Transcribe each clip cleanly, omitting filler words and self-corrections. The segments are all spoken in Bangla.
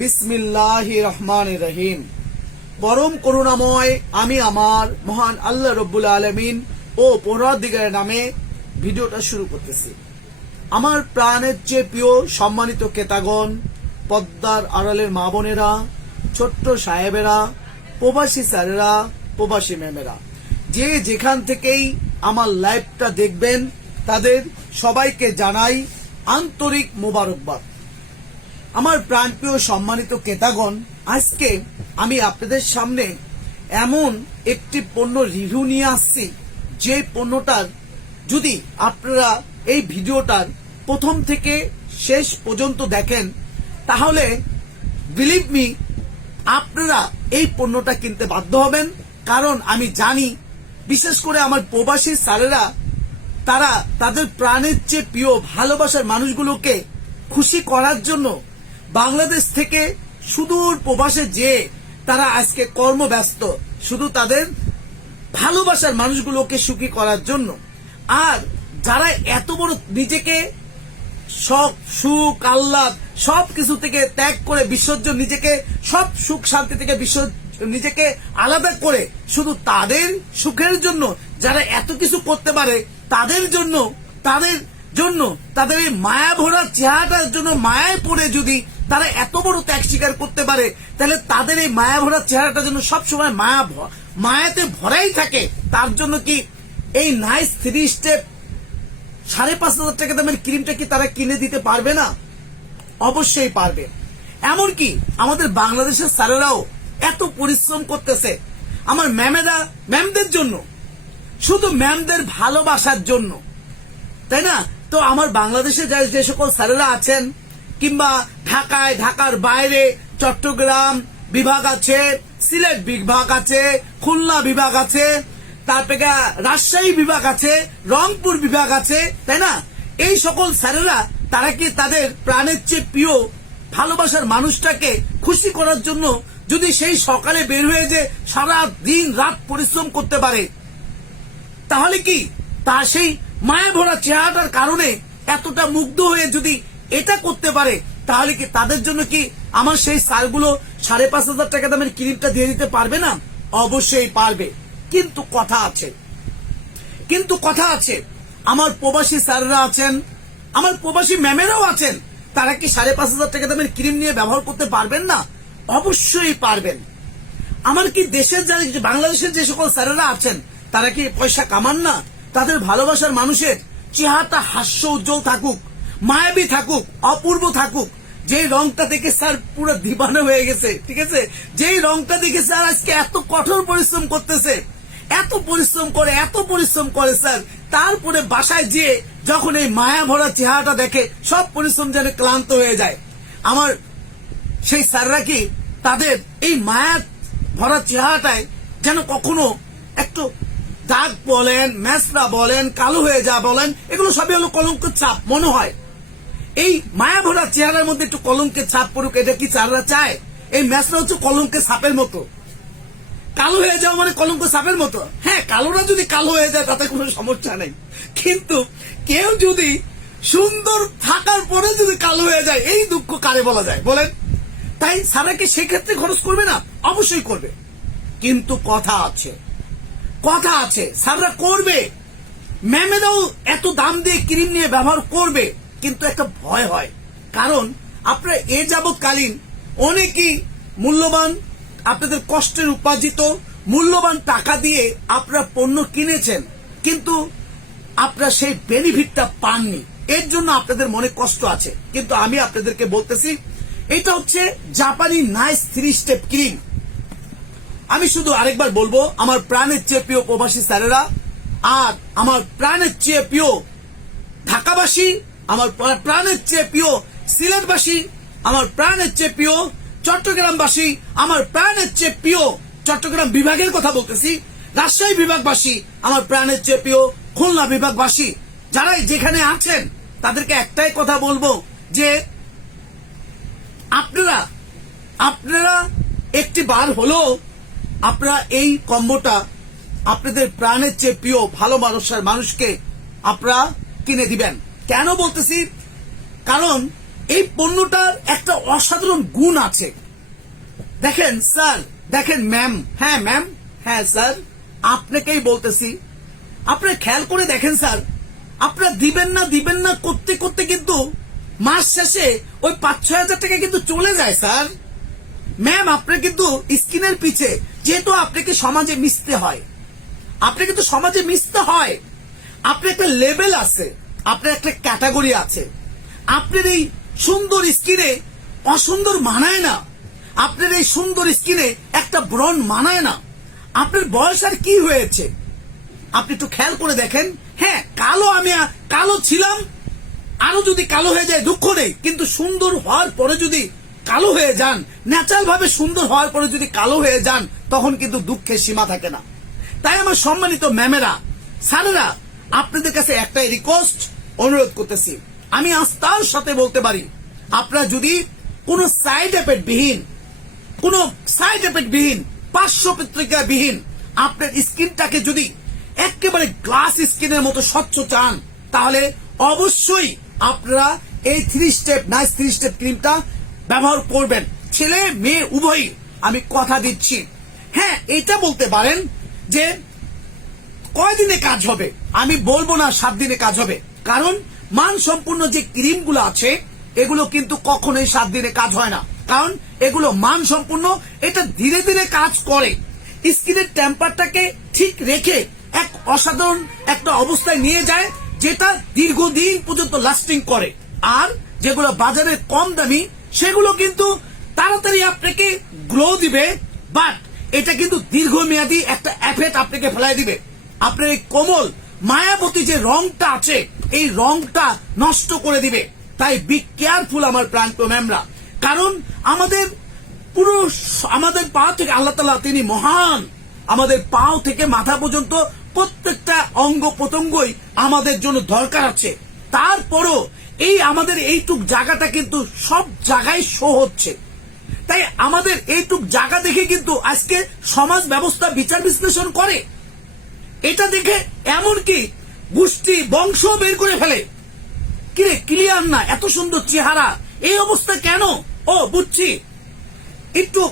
বিসমিল্লাহির রহমানির রহিম। পরম করুণাময় আমি আমার মহান আল্লাহ রব্বুল আলামিন ও পরওয়ারদিগারের নামে ভিডিওটা শুরু করতেছি। আমার প্রাণের চেয়ে প্রিয় সম্মানিত ক্রেতাগণ, পদ্মার আড়ালের মা বোনেরা, ছোট্ট সাহেবেরা, প্রবাসী স্যারেরা, প্রবাসী ম্যামেরা, যে যেখান থেকেই আমার লাইভটা দেখবেন তাদের সবাইকে জানাই আন্তরিক মোবারকবাদ। আমার প্রাণপ্রিয় সম্মানিত ক্রেতাগণ, আজকে আমি আপনাদের সামনে এমন একটি পণ্য রিভিউ নিয়ে আসছি যে পণ্যটার যদি আপনারা এই ভিডিওটার প্রথম থেকে শেষ পর্যন্ত দেখেন তাহলে বিলিভ মি আপনারা এই পণ্যটা কিনতে বাধ্য হবেন। কারণ আমি জানি বিশেষ করে আমার প্রবাসী স্যারেরা তারা তাদের প্রাণের চেয়ে প্রিয় ভালোবাসার মানুষগুলোকে খুশি করার জন্য বাংলাদেশ থেকে সুদূর প্রবাসে যেয়ে তারা আজকে কর্মব্যস্ত শুধু তাদের ভালোবাসার মানুষগুলোকে সুখী করার জন্য। আর যারা এত বড় নিজেকে সব সুখ আহ্লাদ সব কিছু থেকে ত্যাগ করে বিসর্জন, নিজেকে সব সুখ শান্তি থেকে নিজেকে আলাদা করে শুধু তাদের সুখের জন্য যারা এত কিছু করতে পারে তাদের জন্য তাদের এই মায়া ভরা চেহারাটার জন্য মায়ায় পড়ে যদি তারা এত বড় ত্যাগ স্বীকার করতে পারে তাহলে তাদের এই মায়া ভরা চেহারাটার জন্য সবসময় মায়াতে ভরাই থাকে। তার জন্য কি এই নাইস 3 স্টেপ 5,500 টাকা দামের ক্রিমটা কি তারা কিনে দিতে পারবে না? অবশ্যই পারবে। এমনকি আমাদের বাংলাদেশের স্যারেরাও এত পরিশ্রম করতেছে আমার ম্যামদের জন্য, শুধু ম্যামদের ভালোবাসার জন্য, তাই না? তো আমার বাংলাদেশে যে সকল স্যারেরা আছেন কিংবা ঢাকার বাইরে চট্টগ্রাম বিভাগ আছে, সিলেট বিভাগ আছে, খুলনা বিভাগ আছে, তারপরে রাজশাহী বিভাগ আছে, রংপুর বিভাগ আছে, তাই না? এই সকল স্যারেরা তারা কি তাদের প্রাণের চেয়ে প্রিয় ভালোবাসার মানুষটাকে খুশি করার জন্য যদি সেই সকালে বের হয়ে যে সারা দিন রাত পরিশ্রম করতে পারে তাহলে কি তা সেই মায়া ভরা চেহারাটার কারণে এতটা মুগ্ধ হয়ে যদি এটা করতে পারে তাহলে কি তাদের জন্য কি আমার সেই স্যারগুলো 5,500 টাকা দামের ক্রিমটা দিয়ে দিতে পারবে না? অবশ্যই পারবে। কিন্তু কথা আছে আমার প্রবাসী স্যাররা আছেন, আমার প্রবাসী ম্যামেরাও আছেন, তারা কি 5,500 টাকা দামের ক্রিম নিয়ে ব্যবহার করতে পারবেন না? অবশ্যই পারবেন। আমার কি বাংলাদেশের যে সকল স্যারেরা আছেন তারা কি পয়সা কামান না? তাদের ভালোবাসার মানুষের চেহারাটা হাস্য উজ্জ্বল থাকুক, মায়াবী থাকুক, অপূর্ব থাকুক। যেই রংটা দেখে স্যার পুরো দিবানা হয়ে গেছে, ঠিক আছে? যেই রংটা দেখে স্যার আজকে এত কঠোর পরিশ্রম করতেছে, এত পরিশ্রম করে স্যার, তারপরে বাসায় যেয়ে যখন এই মায়া ভরা চেহারাটা দেখে সব পরিশ্রম যেন ক্লান্ত হয়ে যায়। আমার সেই স্যাররা কি তাদের এই মায়া ভরা চেহারাটায় যেন কখনো একটু দাগ বলেন, ম্যাচরা বলেন, কালো হয়ে যা বলেন, এগুলো সবই হলো কলঙ্কের ছাপ মনে হয়। এই মায়া ভরা চেহারার মধ্যে একটু কলঙ্কের ছাপ পড়ুক, এটা কি স্যাররা চায়? এই ম্যাচটা হচ্ছে কলঙ্কের ছাপের মতো, কালো হয়ে যাওয়া মানে কলঙ্ক ছাপের মতো। হ্যাঁ, কালোরা যদি কালো হয়ে যায় তাতে কোনো সমস্যা নেই, কিন্তু কেউ যদি সুন্দর থাকার পরে যদি কালো হয়ে যায় এই দুঃখ কারে বলা যায় বলেন? তাই স্যাররা কি সেক্ষেত্রে খরচ করবে না? অবশ্যই করবে। কিন্তু কথা আছে স্যাররা করবে, ম্যামেরাও এত দাম দিয়ে ক্রিম নিয়ে ব্যবহার করবে, কিন্তু একটা ভয় হয়। কারণ আপনারা এ যাবৎকালীন অনেকেই মূল্যবান আপনাদের কষ্টের উপার্জিত মূল্যবান টাকা দিয়ে আপনারা পণ্য কিনেছেন, কিন্তু আপনারা সেই বেনিফিটটা পাননি, এর জন্য আপনাদের মনে কষ্ট আছে। কিন্তু আমি আপনাদেরকে বলতেছি এটা হচ্ছে জাপানি নাইস 3 স্টেপ ক্রিম। আমি শুধু আরেকবার বলবো, আমার প্রাণের চেয়ে প্রিয় প্রবাসী স্যারেরা আর আমার প্রাণের চেয়ে প্রিয় ঢাকাবাসী, আমার প্রাণের চেয়ে প্রিয় সিলেটবাসী, আমার প্রাণের চেয়ে প্রিয় চট্টগ্রামবাসী, আমার প্রাণের চেয়ে প্রিয় চট্টগ্রাম বিভাগের কথা বলতেছি, রাজশাহী বিভাগবাসী, আমার প্রাণের চেয়ে প্রিয় খুলনা বিভাগবাসী, যারাই যেখানে আছেন তাদেরকে একটাই কথা বলবো যে আপনারা একটি বার হলো আপনারা এই কম্বোটা আপনাদের প্রাণের চেয়ে প্রিয় ভালোবাসার মানুষকে আপনারা কিনে দিবেন। কেন বলতেছি? কারণ এই পণ্যটার একটা অসাধারণ গুণ আছে। দেখেন স্যার, দেখেন ম্যাম, হ্যাঁ ম্যাম, হ্যাঁ স্যার, আপনাকেই বলতেছি। আপনি খেয়াল করে দেখেন স্যার, আপনারা দিবেন না করতে করতে কিন্তু মাস শেষে ওই 5-6 হাজার টাকা কিন্তু চলে যায় স্যার। ম্যাম, আপনার কিন্তু স্কিনের পিছে, যেহেতু আপনাকে সমাজে মিশতে হয়, আপনার একটা লেভেল আছে, আপনার একটা ক্যাটাগরি আছে। আপনার এই সুন্দর স্কিনে অসুন্দর মানায় না, আপনার এই সুন্দর স্কিনে একটা ব্রণ মানায় না। আপনার বয়স আর কি হয়েছে, আপনি একটু খেয়াল করে দেখেন। হ্যাঁ, আমি কালো ছিলাম, আরো যদি কালো হয়ে যায় দুঃখ নেই, কিন্তু সুন্দর হওয়ার পরে যদি কালো হয়ে যান, ন্যাচারাল ভাবে সুন্দর হওয়ার পরে যদি কালো হয়ে যান, তখন কিন্তু দুঃখের সীমা থাকে না। তাই আমার সম্মানিত ম্যামেরা, স্যারেরা, আপনাদের কাছে একটাই রিকোয়েস্ট, অনুরোধ করতেছি। আমি আস্থার সাথে বলতে পারি, আপনারা যদি কোনো সাইড এফেক্ট বিহীন, পার্শ্ব প্রতিক্রিয়া বিহীন আপনার স্কিনটাকে যদি একেবারে গ্লাস স্কিনের মতো স্বচ্ছ চান, তাহলে অবশ্যই আপনারা এই 3 স্টেপ ক্রিমটা ব্যবহার করবেন। ছেলে মেয়ে উভয়ই, আমি কথা দিচ্ছি। হ্যাঁ, এটা বলতে পারেন যে কয়দিনে কাজ হবে, আমি বলবো না 7 দিনে কাজ হবে, কারণ মানসম্পন্ন যে ক্রিমগুলো আছে এগুলো কিন্তু কখনোই 7 দিনে কাজ হয় না, কারণ এগুলো মানসম্পন্ন। এটা ধীরে ধীরে কাজ করে, স্কিনের টেম্পারটাকে ঠিক রেখে এক অসাধারণ একটা অবস্থায় নিয়ে যায়, যেটা দীর্ঘদিন পর্যন্ত লাস্টিং করে। আর যেগুলো বাজারে কম দামি, সেগুলো কিন্তু তাড়াতাড়ি আপনাকে গ্লো দিবে, বাট এটা কিন্তু দীর্ঘমেয়াদী একটা এফেক্ট আপনাকে ফেলাই দিবে। আপনার এই কোমল মায়াবতী যে রংটা আছে, এই রংটা নষ্ট করে দিবে। তাই বি কেয়ারফুল আমার প্রাণপ্রিয় ম্যামরা, কারণ আমাদের পা থেকে আল্লাহ তাআলা, তিনি মহান। আমাদের পাও থেকে মাথা পর্যন্ত প্রত্যেকটা অঙ্গ প্রত্যঙ্গই আমাদের জন্য দরকার আছে। তারপরও আমাদের এইটুক জায়গাটা কিন্তু সব জায়গায় শো হচ্ছে। তাই আমাদের এইটুক জায়গা দেখে কিন্তু আজকে সমাজ ব্যবস্থা বিচার বিশ্লেষণ করে। এটা দেখে এমনকি গোষ্ঠী বংশ বের করে ফেলে, কিরে ক্লিয়ার না, এত সুন্দর চেহারা, এই অবস্থা কেন? ও বুঝছি, একটু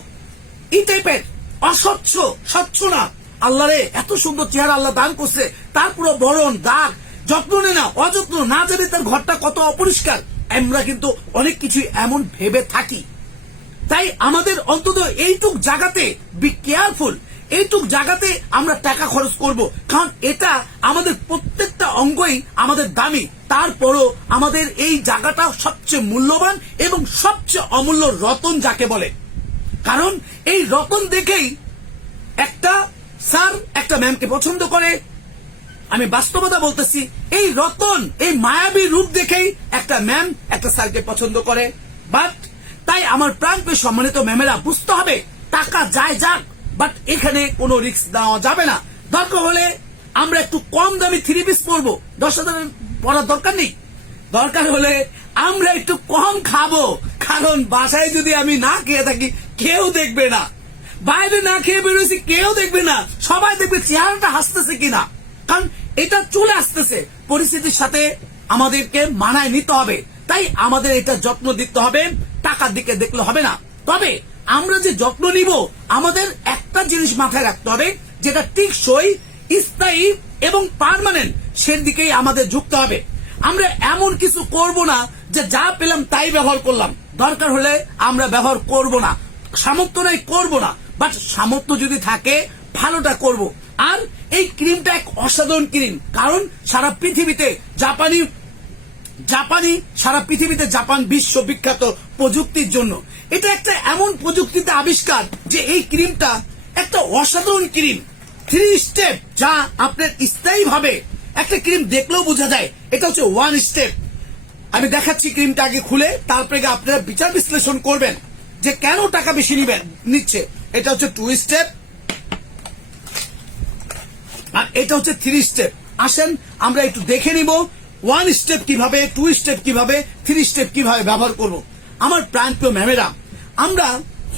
এই টাইপের স্বচ্ছ না। আল্লাহ রে, এত সুন্দর চেহারা আল্লাহ দান করছে, তারপরে বরণ দাগ, যত্ন নে না, অযত্ন না, জানি তার ঘরটা কত অপরিষ্কার। আমরা কিন্তু অনেক কিছু এমন ভেবে থাকি। তাই আমাদের অন্তত এইটুক জায়গাতে বি কেয়ারফুল, এইটুক জায়গাতে আমরা টাকা খরচ করব, কারণ এটা আমাদের প্রত্যেকটা অঙ্গই আমাদের দামি। তারপরও আমাদের এই জায়গাটা সবচেয়ে মূল্যবান এবং সবচেয়ে অমূল্য রতন যাকে বলে। কারণ এই রতন দেখেই একটা স্যার একটা ম্যামকে পছন্দ করে। আমি বাস্তবতা বলতেছি, এই রতন, এই মায়াবী রূপ দেখেই একটা ম্যাম একটা স্যারকে পছন্দ করে। বাট তাই আমার প্রাণপ্রিয় সম্মানিত ম্যামেরা, বুঝতে হবে টাকা যায় যাক, বাট এখানে কোনো রিস্ক দেওয়া যাবে না। দরকার হলে আমরা একটু কম দামি 3 পিস পরবো, 10,000 পরার দরকার নেই। দরকার হলে আমরা একটু কম খাবো, কারণ বাসায় যদি আমি না খেয়ে থাকি কেউ দেখবে না, বাইরে না খেয়ে বেরোছি কেউ দেখবে না, সবাই দেখবে চেহারাটা হাসতেছে কিনা। কারণ এটা চলে আসতেছে, পরিস্থিতির সাথে আমাদেরকে মানায় নিতে হবে। তাই আমাদের এটা যত্ন দিতে হবে, টাকার দিকে দেখলে হবে না। তবে আমরা যে যত্ন নিব, আমাদের একটা জিনিস মাথায় রাখতে হবে, যেটা টিকসই, স্থায়ী এবং পার্মানেন্ট, সেদিকেই আমাদের ঝুঁকতে হবে। আমরা এমন কিছু করব না যে যা পেলাম তাই ব্যবহার করলাম, দরকার হলে আমরা ব্যবহার করব না, সামর্থ্য নাই করব না, বাট সামর্থ্য যদি থাকে ভালোটা করব। আর এই ক্রিমটা এক অসাধারণ ক্রিম, কারণ সারা পৃথিবীতে জাপান বিশ্ববিখ্যাত প্রযুক্তির জন্য। এটা একটা এমন প্রযুক্তিতে আবিষ্কার যে এই ক্রিমটা একটা অসাধারণ ক্রিম, 3 স্টেপ, যা আপনার স্থায়ী ভাবে একটা ক্রিম দেখলেও বোঝা যায় এটা হচ্ছে 1 স্টেপ। আমি দেখাচ্ছি ক্রিমটা আগে খুলে, তারপরে আপনারা বিচার বিশ্লেষণ করবেন যে কেন টাকা বেশি নিচ্ছে। এটা হচ্ছে 2 স্টেপ আর এটা হচ্ছে 3 স্টেপ। আসেন আমরা একটু দেখে নিব 1 স্টেপ কিভাবে, 2 স্টেপ কিভাবে, 3 স্টেপ কিভাবে ব্যবহার করব। আমার প্রাণপ্রিয় ম্যামেরা, আমরা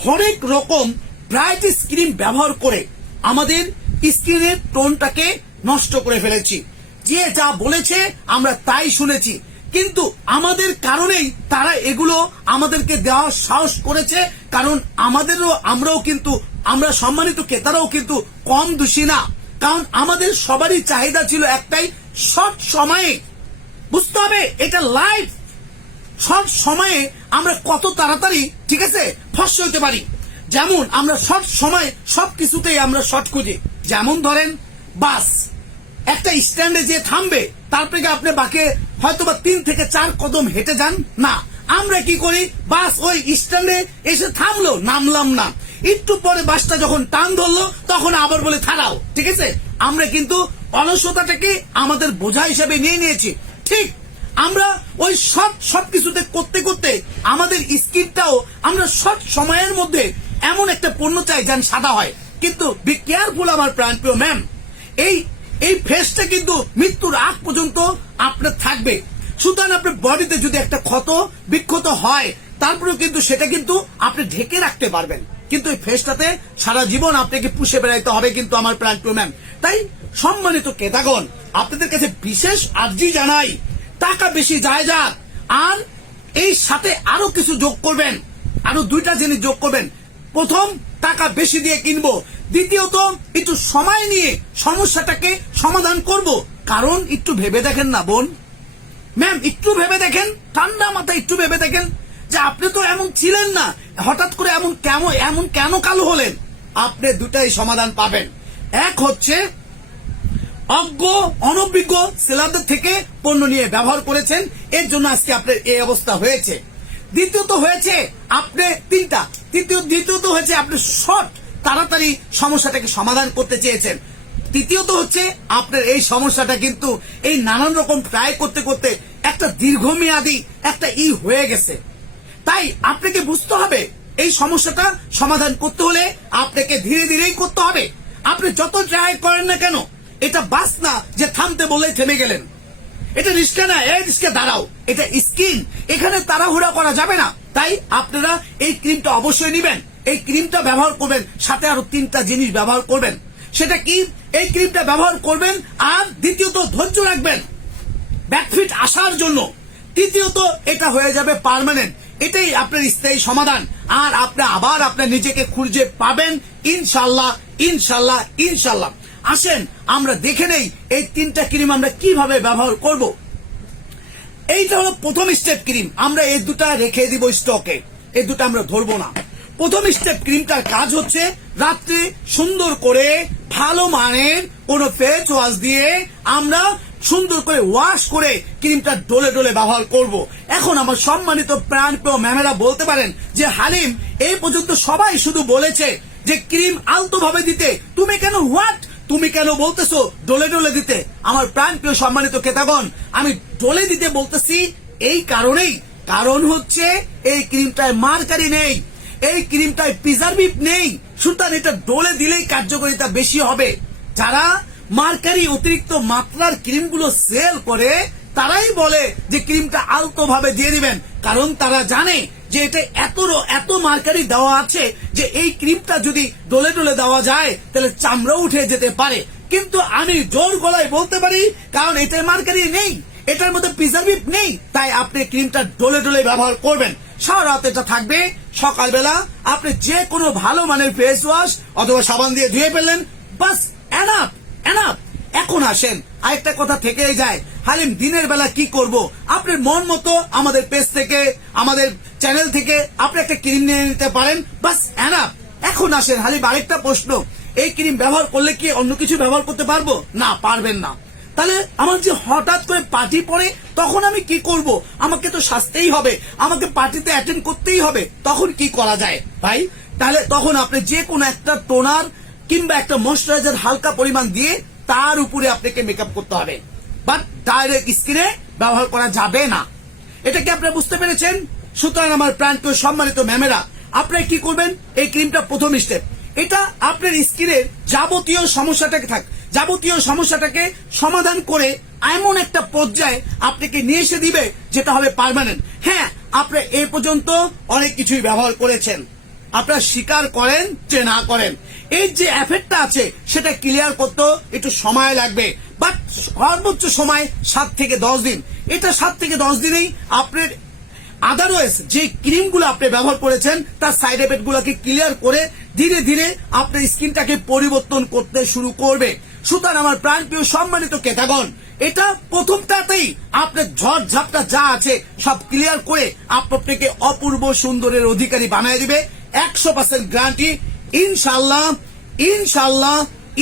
হরেক রকম ব্রাইট ক্রিম ব্যবহার করে আমাদের স্কিনের টোনটাকে নষ্ট করে ফেলেছি। যে যা বলেছে আমরা তাই শুনেছি, কিন্তু আমাদের কারণেই তারা এগুলো আমাদেরকে দেওয়ার সাহস করেছে, কারণ আমরা সম্মানিত ক্রেতারাও কিন্তু কম দোষী না, কারণ আমাদের সবারই চাহিদা ছিল একটাই, শর্ট সময়ে, বুঝতে হবে এটা লাইভ, শর্ট সময়ে আমরা কত তাড়াতাড়ি, ঠিক আছে, ফসল হতে পারি। যেমন আমরা শর্ট সময় সবকিছুতেই আমরা শর্ট খুঁজি। যেমন ধরেন বাস একটা স্ট্যান্ডে যে থামবে, তারপরে আপনি বাকি হয়তোবা 3 থেকে 4 কদম হেঁটে যান না, আমরা কি করি, বাস ওই স্ট্যান্ডে এসে থামলো, নামলাম না, একটু পরে বাসটা যখন টান ধরলো তখন আবার বলে থামাও, ঠিক আছে। আমরা কিন্তু অলসতাটাকে আমাদের বোঝা হিসেবে নিয়ে নিয়েছি। ঠিক আমরা ওই সবকিছুতে করতে করতে আমাদের স্কিনটাও আমরা শর্ট সময়ের মধ্যে এমন একটা পণ্য চাই যেন সাদা হয়। কিন্তু বি কেয়ারফুল আমার প্রাণপ্রিয় ম্যাম, এই ফেসটা কিন্তু মৃত্যুর আগ পর্যন্ত আপনার থাকবে। সুতরাং আপনার বডিতে যদি একটা ক্ষত বিক্ষত হয়, তারপরেও কিন্তু সেটা কিন্তু আপনি ঢেকে রাখতে পারবেন, কিন্তু এই ফেসটাতে সারা জীবন আপনাকে পুষে বেড়াইতে হবে কিন্তু আমার প্রাণপ্রিয় ম্যাম। তাই সম্মানিত ক্রেতাগণ, আপনাদের কাছে বিশেষ আর্জি জানাই, টাকা বেশি যায় যাক, আর এই সাথে আরো কিছু যোগ করবেন, আরো 2টা জিনিস যোগ করবেন। প্রথম, টাকা বেশি দিয়ে কিনবো। দ্বিতীয়ত, একটু সময় নিয়ে সমস্যাটাকে সমাধান করব। কারণ একটু ভেবে দেখেন না বোন, ম্যাম, একটু ভেবে দেখেন, ঠান্ডা মাথায় একটু ভেবে দেখেন যে আপনি তো এমন ছিলেন না, হঠাৎ করে এমন কেন কালো হলেন। আপনি 2টাই সমাধান পাবেন। এক হচ্ছে অজ্ঞ অনভিজ্ঞ সেলারদের থেকে পণ্য নিয়ে ব্যবহার করেছেন, এর জন্য আজকে আপনার এই অবস্থা হয়েছে। দ্বিতীয়ত হয়েছে আপনি দ্বিতীয়ত হয়েছে আপনি শর্ট তাড়াতাড়ি সমস্যাটাকে সমাধান করতে চেয়েছেন। তৃতীয়ত হচ্ছে আপনার এই সমস্যাটা কিন্তু এই নানান রকম ট্রাই করতে করতে একটা দীর্ঘমেয়াদী একটা হয়ে গেছে। তাই আপনাকে বুঝতে হবে এই সমস্যাটা সমাধান করতে হলে আপনাকে ধীরে ধীরেই করতে হবে। আপনি যত ট্রাই করেন না কেন, এটা বাস না যে থামতে বললেই থেমে গেলেন, এটা রিস্কা না, এই রিস্কে দাঁড়াও, এটা স্কিন, এখানে তাড়াহুড়া করা যাবে না। তাই আপনারা এই ক্রিমটা অবশ্যই নেবেন, এই ক্রিমটা ব্যবহার করবেন, সাথে আরো 3টা জিনিস ব্যবহার করবেন। সেটা কি, এই ক্রিমটা ব্যবহার করবেন, আর দ্বিতীয়ত ধৈর্য রাখবেন ব্যাকফিট আসার জন্য। তৃতীয়ত, এটা হয়ে যাবে পার্মানেন্ট, এটাই আপনার স্থায়ী সমাধান, আর আপনি আবার আপনার নিজেকে খুঁজে পাবেন ইনশাল্লাহ ইনশাল্লাহ ইনশাল্লাহ। আসেন আমরা দেখে নেই এই 3টা ক্রিম আমরা কিভাবে ব্যবহার করব। এইটা হলো প্রথম স্টেপ ক্রিম, আমরা এই 2টা রেখে দিব স্টকে, এই 2টা আমরা ধরবো না। প্রথম স্টেপ ক্রিমটার কাজ হচ্ছে রাত্রে সুন্দর করে ভালো মানের কোন ফেস ওয়াশ দিয়ে আমরা সুন্দর করে ওয়াশ করে ক্রিমটা ডলে ডলে ব্যবহার করব। এখন আমার সম্মানিত প্রাণপ্রিয় ম্যামেরা বলতে পারেন যে হালিম, এই পর্যন্ত সবাই শুধু বলেছে যে ক্রিম আলতো ভাবে দিতে, তুমি কেন বলতেছো ডলে ডলে দিতে। আমার প্রাণপ্রিয় সম্মানিত ক্রেতাগণ, আমি ডলে দিতে বলতেছি এই কারণেই, কারণ হচ্ছে এই ক্রিমটায় মার্কারি নেই, এই ক্রিমটায় প্রিজারভেটিভ নেই, সুতরাং এটা ডলে দিলেই কার্যকারিতা বেশি হবে। যারা মার্কারি অতিরিক্ত মাত্রার ক্রিমগুলো সেল করে তারাই বলে যে ক্রিমটা আলতো ভাবে দিয়ে দিবেন, কারণ তারা জানে যে এটা এত মার্কারি দেওয়া আছে যে এই ক্রিমটা যদি ডলে ডলে দেওয়া যায় তাহলে চামড়া উঠে যেতে পারে। কিন্তু আমি জোর গলায় বলতে পারি, কারণ এটার মার্কারি নেই, এটার মধ্যে প্রিজারভেটিভ নেই, তাই আপনি ক্রিমটা ডলে ডলে ব্যবহার করবেন। সারা রাত এটা থাকবে, সকালবেলা আপনি যে কোনো ভালো মানের ফেস ওয়াশ অথবা সাবান দিয়ে ধুয়ে ফেললেন, বাস এনাফ এনাফ। এখন আসেন, আরেকটা কথা থেকেই যায়, হালিম দিনের বেলা কি করব। আপনার মন মতো আমাদের পেজ থেকে, আমাদের চ্যানেল থেকে আপনি একটা ক্রিম নিয়ে নিতে পারেন, বাস এনাফ। এখন আসেন হালিম, আরেকটা প্রশ্ন, এই ক্রিম ব্যবহার করলে কি অন্য কিছু ব্যবহার করতে পারবো? না, পারবেন না। তাহলে আমার যে হঠাৎ করে পার্টি পড়ে, তখন আমি কি করব? আমাকে তো সাজতেই হবে, আমাকে পার্টিতে অ্যাটেন্ড করতেই হবে, তখন কি করা যায় ভাই? তাহলে তখন আপনি যে কোনো একটা টোনার কিংবা একটা ময়শ্চারাইজার হালকা পরিমাণ দিয়ে তার উপরে আপনাকে মেকআপ করতে হবে, বাট ডাইরেক্ট স্কিনে ব্যবহার করা যাবে না। এটা কি আপনারা বুঝতে পেরেছেন? সুতরাং আমার প্রাণপ্রিয় সম্মানিত ম্যামেরা, আপনারা কি করবেন, এই ক্রিমটা প্রথম স্টেপ, এটা আপনার স্কিনের যাবতীয় সমস্যাটাকে সমাধান করে এমন একটা পর্যায়ে আপনাকে নিয়ে এসে দিবে যেটা হবে পার্মানেন্ট। হ্যাঁ, আপনি এ পর্যন্ত অনেক কিছুই ব্যবহার করেছেন, আপনারা স্বীকার করেন যে না করেন, এই যে এফেক্টটা আছে সেটা ক্লিয়ার করতে একটু সময় লাগবে, বাট সর্বোচ্চ সময় 7 থেকে 10 দিন। এটা 7 থেকে 10 দিনেই আপনার আদারওয়াইজ যে ক্রিমগুলো আপনি ব্যবহার করেছেন তার সাইড এফেক্ট গুলোকে ক্লিয়ার করে ধীরে ধীরে আপনার স্কিনটাকে পরিবর্তন করতে শুরু করবে। সুতরাং আমার প্রাণপ্রিয় সম্মানিত ক্রেতাগণ, এটা প্রথমটাতেই আপনার ঝড় ঝাপটা যা আছে সব ক্লিয়ার করে আপনাকে অপূর্ব সুন্দরের অধিকারী বানিয়ে দিবে। 100% গ্যারান্টি। ইনশাআল্লাহ ইনশাআল্লাহ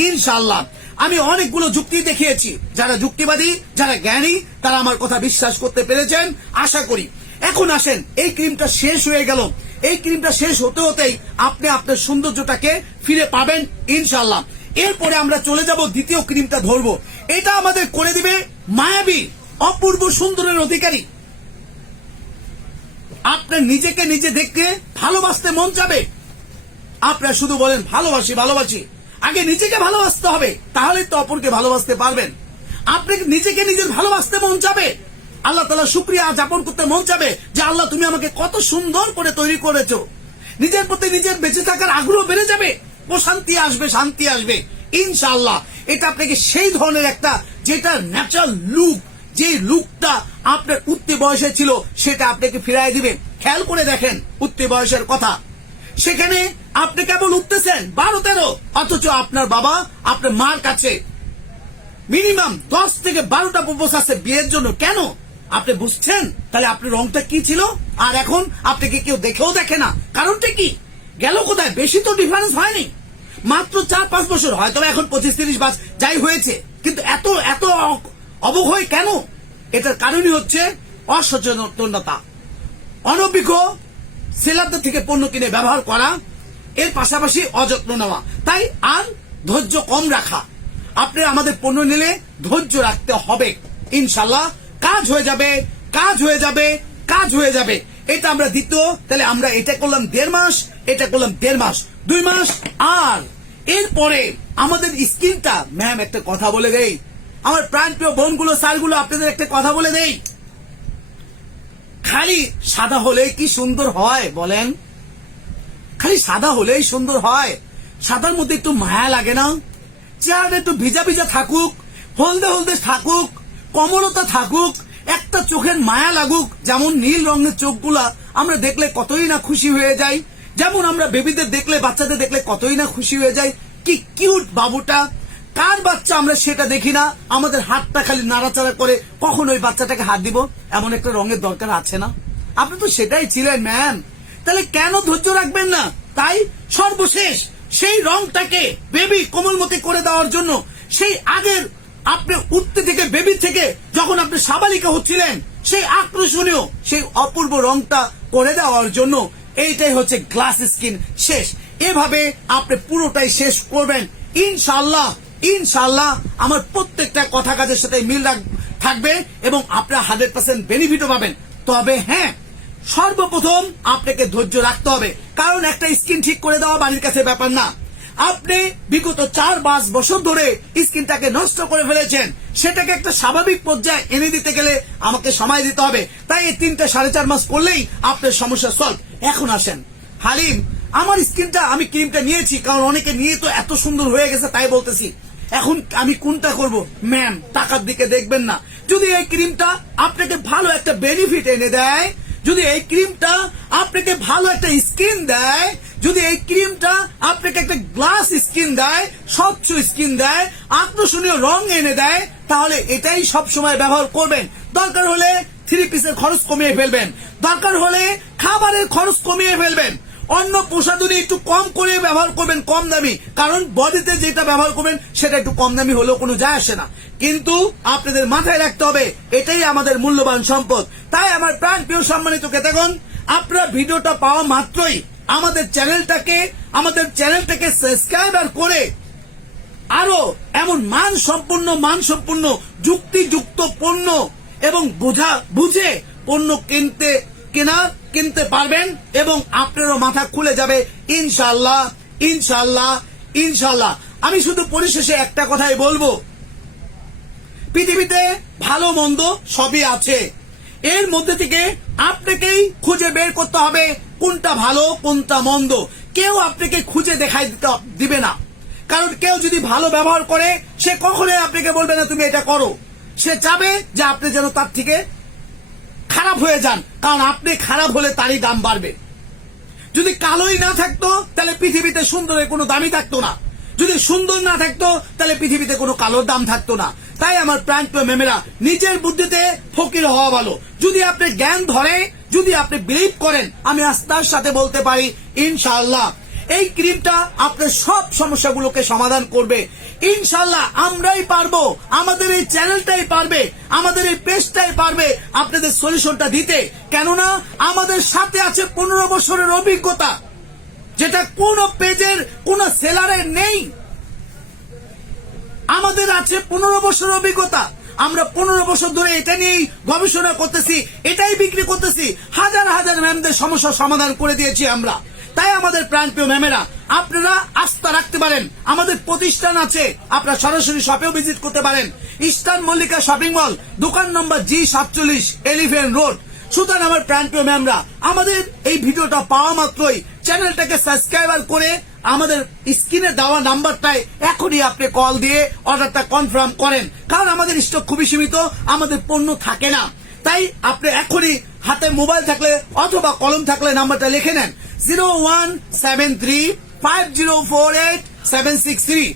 ইনশাআল্লাহ। আমি অনেকগুলো যুক্তি দেখিয়েছি, যারা যুক্তিবাদী, যারা জ্ঞানী, তারা আমার কথা বিশ্বাস করতে পেরেছেন আশা করি। এখন আসেন, এই ক্রিমটা শেষ হয়ে গেল। এই ক্রিমটা শেষ হতে হতেই আপনি আপনার সৌন্দর্যটাকে ফিরে পাবেন ইনশাআল্লাহ। এরপরে আমরা চলে যাব দ্বিতীয় ক্রিমটা ধরবো। এটা আমাদের করে দিবে মায়াবী অপূর্ব সুন্দরের অধিকারী। আপনার নিজেকে নিজে দেখতে ভালোবাসতে মন যাবে। আপনারা শুধু বলেন ভালোবাসি ভালোবাসি, আগে নিজেকে ভালোবাসতে হবে, তাহলে তো অপরকে ভালোবাসতে পারবেন। আপনাকে নিজেকে নিজের ভালোবাসতে মন যাবে, আল্লাহ তাআলা শুকরিয়া জ্ঞাপন করতে মন যাবে যে আল্লাহ তুমি আমাকে কত সুন্দর করে তৈরি করেছো। নিজের প্রতি নিজের বেঁচে থাকার আগ্রহ বেড়ে যাবে, প্রশান্তি আসবে, শান্তি আসবে ইনশাআল্লাহ। এটা আপনাকে সেই ধরনের একটা যেটা ন্যাচারাল লুক, যে লুকটা আপনার উঠতি বয়সে ছিল সেটা আপনাকে ফিরাই দিবে। খেয়াল করে দেখেন উঠতি বয়সের কথা, সেখানে আপনি কেবল উঠতেছেন 12-13, অথচ আপনার বাবা আপনার মার কাছে মিনিমাম 10 থেকে 12টা প্রপোজ আছে বিয়ের জন্য। কেন আপনি বুঝছেন? তাহলে আপনার রংটা কি ছিল, আর এখন আপনাকে কেউ দেখেও দেখে না। কারণটা কি গেল কোথায়? বেশি তো ডিফারেন্স হয়নি, মাত্র 4-5 বছর, হয়তো এখন 25-30 বছর যাই হয়েছে, কিন্তু এত এত অবক্ষয় কেন? এটার কারণই হচ্ছে অসচেতনতা, অনভিজ্ঞ সেলারদের থেকে পণ্য কিনে ব্যবহার করা, এর পাশাপাশি অযত্ন নেওয়া। তাই আর ধৈর্য কম রাখা। আপনি আমাদের পণ্য নিলে ধৈর্য রাখতে হবে ইনশাআল্লাহ। কাজ হয়ে যাবে, কাজ হয়ে যাবে, কাজ হয়ে যাবে। এটা আমরা দ্বিতীয়, তাহলে আমরা এটা করলাম 1.5 মাস, এটা করলাম 1.5 মাস, 2 মাস। আর এরপরে আমাদের স্কিনটা, ম্যাম একটা কথা বলে দেই, আমার প্রাণপ্রিয় বোনগুলো, স্যারগুলো, আপনাদের একটা কথা বলে দেই, খালি সাদা হলে কি সুন্দর হয় বলেন? খালি সাদা হলেই সুন্দর হয়? সাদার মধ্যে একটু মায়া লাগে না? চেহারা একটু ভিজা ভিজা থাকুক, হলদে হলদে থাকুক, কমলতা থাকুক, একটা চোখের মায়া লাগুক। যেমন নীল রঙের চোখগুলা আমরা দেখলে কতই না খুশি হয়ে যাই, যেমন আমরা বেবিদের দেখলে, বাচ্চাদের দেখলে কতই না খুশি হয়ে যাই, কি কিউট বাবুটা। কার বাচ্চা আমরা সেটা দেখি না, আমাদের হাতটা খালি নাড়াচাড়া করে কখন ওই বাচ্চাটাকে হাত দিব, এমন একটা রঙের দরকার আছে না? আপনি তো সেটাই ছিলেন ম্যাম, তাহলে কেন ধৈর্য রাখবেন না? তাই সর্বশেষ সেই রংটাকে বেবি কোমলমতি করে দেওয়ার জন্য, সেই আগের আপনি উঠতে থেকে, বেবি থেকে যখন আপনি সাবালিকা হচ্ছিলেন, সেই আকর্ষণীয় সেই অপূর্ব রংটা করে দেওয়ার জন্য এইটাই হচ্ছে গ্লাস স্কিন শেষ। এভাবে আপনি পুরোটাই শেষ করবেন ইনশাআল্লাহ। ইনশাআল্লাহ আমার প্রত্যেকটা কথা কাজের সাথে মিল থাকবে এবং আপনারা 100% বেনিফিটও পাবেন। তবে হ্যাঁ, সর্বপ্রথম আপনাকে ধৈর্য রাখতে হবে, কারণ একটা স্কিন ঠিক করে দেওয়া বাড়ির কাছে ব্যাপার না। আপনি বিগত 4-5 বছর ধরে স্কিনটাকে নষ্ট করে ফেলেছেন, সেটাকে একটা স্বাভাবিক পর্যায়ে এনে দিতে গেলে আমাকে সময় দিতে হবে। তাই এই 3-4.5 মাস করলেই আপনার সমস্যা সলভ। এখন আসেন হালিম, আমার স্কিনটা, আমি ক্রিমটা নিয়েছি, কারণ অনেকে নিয়ে তো এত সুন্দর হয়ে গেছে তাই বলতেছি। এখন আমি কোনটা করব? ম্যাম টাকার দিকে দেখবেন না। যদি এই ক্রিমটা আপনাকে ভালো একটা বেনিফিট এনে দেয়, যদি এই ক্রিমটা আপনাকে ভালো একটা স্কিন দেয়, যদি এই ক্রিমটা আপনাকে একটা গ্লাস স্কিন দেয়, স্বচ্ছ স্কিন দেয়, আকর্ষণীয় রং এনে দেয়, তাহলে এটাই সব সময় ব্যবহার করবেন। দরকার হলে 3 পিসের খরচ কমিয়ে ফেলবেন, দরকার হলে খাবারের খরচ কমিয়ে ফেলবেন, অন্য প্রসাধনী একটু কম করে ব্যবহার করবেন, কম দামি, কারণ বডিতে যেটা ব্যবহার করবেন সেটা একটু কম দামি হলেও কোনো যায় আসে না। কিন্তু আপনাদের মাথায় রাখতে হবে এটাই আমাদের মূল্যবান সম্পদ। তাই আমার প্রাণ প্রিয় সম্মানিত ক্রেতাগণ, আপনারা ভিডিওটা পাওয়া মাত্রই আমাদের চ্যানেলটাকে সাবস্ক্রাইব করে আরো এমন মানসম্পন্ন যুক্তিযুক্ত পণ্য এবং বুঝে পণ্য কিনতে পারবেন এবং আপনারও মাথা খুলে যাবে ইনশাআল্লাহ ইনশাআল্লাহ ইনশাআল্লাহ। আমি শুধু পরিশেষে একটা কথাই বলবো, পৃথিবীতে ভালো মন্দ সবই আছে, এর মধ্যে থেকে আপনাকেই খুঁজে বের করতে হবে কোনটা ভালো কোনটা মন্দ। কেউ আপনাকে খুঁজে দেখাই দিবে না, কারণ কেউ যদি ভালো ব্যবহার করে সে কখনোই আপনাকে বলবে না তুমি এটা করো। সে চাবে যে আপনি যেন তার থেকে খারাপ হয়ে যান, কারণ আপনি খারাপ হলে তারই দাম বাড়বে। যদি কালোই না থাকতো তাহলে পৃথিবীতে সুন্দরের কোনো দামই থাকতো না, যদি সুন্দর না থাকতো তাহলে পৃথিবীতে কোনো কালোর দাম থাকতো না। তাই আমার প্রাণপ্রিয় মেমেরা, নিজের বুদ্ধিতে ফকির হওয়া ভালো। যদি আপনি জ্ঞান ধরে, যদি আপনি বিলিভ করেন, আমি আস্থার সাথে বলতে পারি ইনশাআল্লাহ এই ক্রিমটা আপনার সব সমস্যাগুলোকে সমাধান করবে। ইনশাআল্লাহ আমরাই পারবো, আমাদের এই চ্যানেলটাই পারবে, আমাদের এই পেজটাই পারবে আপনাদের সলিউশনটা দিতে। কেননা আমাদের সাথে আছে 15 বছরের অভিজ্ঞতা, যেটা কোন পেজের কোন সেলারের নেই। আমাদের আছে 15 বছরের অভিজ্ঞতা। আমরা 15 বছর ধরে এটা নিয়েই গবেষণা করতেছি, এটাই বিক্রি করতেছি। হাজার হাজার ম্যামদের সমস্যার সমাধান করে দিয়েছি আমরা। তাই আমাদের প্রাণপ্রিয় ম্যামেরা, আপনারা আস্থা রাখতে পারেন। আমাদের প্রতিষ্ঠান আছে, আপনারা সরাসরি শপেও ভিজিট করতে পারেন। ইস্টার্ন মল্লিকা শপিং মল, দোকান নম্বর G47, এলিফ্যান্ট রোড। সুতরাং আমার প্রাণপ্রিয় ম্যামরা, আমাদের এই ভিডিওটা পাওয়া মাত্রই চ্যানেলটাকে সাবস্ক্রাইবার করে আমাদের স্ক্রিনে দেওয়া নাম্বারটায় এখনই আপনি কল দিয়ে অর্ডারটা কনফার্ম করেন। কারণ আমাদের স্টক খুবই সীমিত, আমাদের পণ্য থাকে না। তাই আপনি এখনই হাতে মোবাইল থাকলে অথবা কলম থাকলে নাম্বারটা লিখে নেন 01735048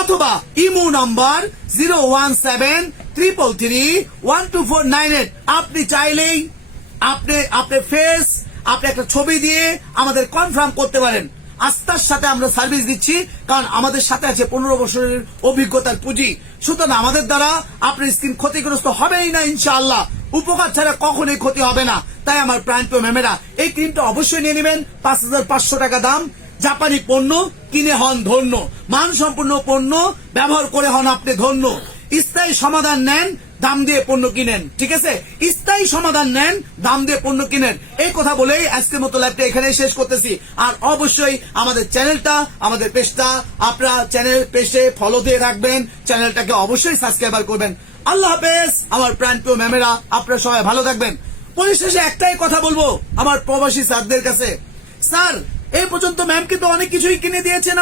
অথবা ইমো নাম্বার 01733312498। আপনি চাইলেই আপনি ফেস, আপনি একটা ছবি দিয়ে আমাদের কনফার্ম করতে পারেন। আস্থার সাথে আমরা সার্ভিস দিচ্ছি, কারণ আমাদের সাথে আছে 15 বছরের অভিজ্ঞতার পুঁজি। সুতরাং আমাদের দ্বারা আপনার স্কিন ক্ষতিগ্রস্ত হবেই না ইনশাআল্লাহ, উপকার ছাড়া কখনোই ক্ষতি হবে না। তাই আমার প্রাণপ্রিয় ম্যামেরা, এই ক্রিমটা অবশ্যই নিয়ে নেবেন। 5500 টাকা দাম। জাপানি পণ্য, কিনে হন ধন্য। মানসম্পন্ন পণ্য ব্যবহার করে হন আপনি ধন্য। স্থায়ী সমাধান নেন, দাম দিয়ে পণ্য কিনেন। ঠিক আছে, স্থায়ী সমাধান নেন, দাম দিয়ে পণ্য কিনেন। এই কথা বলেই আজকের মতো লাইভটা এখানে শেষ করতেছি। আর অবশ্যই আমাদের চ্যানেলটা, আমাদের পেজটা আপনারা চ্যানেল পেজে ফলো দিয়ে রাখবেন, চ্যানেলটাকে অবশ্যই সাবস্ক্রাইব করবেন। আল্লাহ হাফেজ আমার প্রাণপ্রিয় ম্যামেরা, আপনারা সবাই ভালো থাকবেন। পরিশেষে একটাই কথা বলবো আমার প্রবাসী স্যারদের কাছে, স্যার এই পর্যন্ত ম্যামকে তো অনেক কিছুই কিনে দিয়েছেন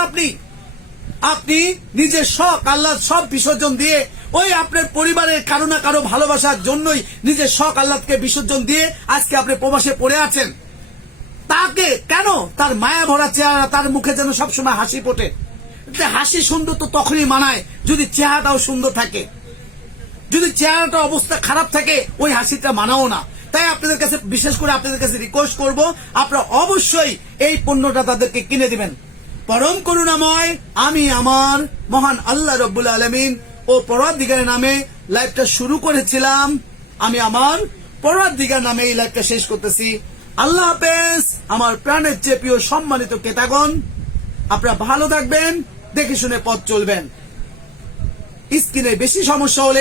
আপনি নিজের শখ আল্লাহ সব বিসর্জন দিয়ে, ওই আপনার পরিবারের কারো না কারো ভালোবাসার জন্যই নিজের শখ আল্লাহকে বিসর্জন দিয়ে আজকে আপনি প্রবাসে পড়ে আছেন। তাকে কেন, তার মায়া ভরা চেহারা, তার মুখে যেন সবসময় হাসি ফোটে। হাসি সুন্দর তো তখনই মানায় যদি চেহারাটাও সুন্দর থাকে। যদি চেহারাটা অবস্থা খারাপ থাকে, ওই হাসিটা মানাও না। তাই আপনাদের কাছে, বিশেষ করে আপনাদের কাছে রিকোয়েস্ট করব, আপনারা অবশ্যই এই পণ্যটা তাদেরকে কিনে দিবেন। পরম করুণাময় আমি আমার মহান আল্লাহ রব্বুল আলামিন ও পরওয়ারদিগারের নামে লাইভটা শুরু করেছিলাম, আমি আমার পরওয়ারদিগার নামে এই লাইভটা শেষ করতেছি। আল্লাহ হাফেজ আমার প্রাণের চেয়ে প্রিয় সম্মানিত ক্রেতাগণ, আপনারা ভালো থাকবেন, দেখে শুনে পথ চলবেন। স্কিনে বেশি সমস্যা হলে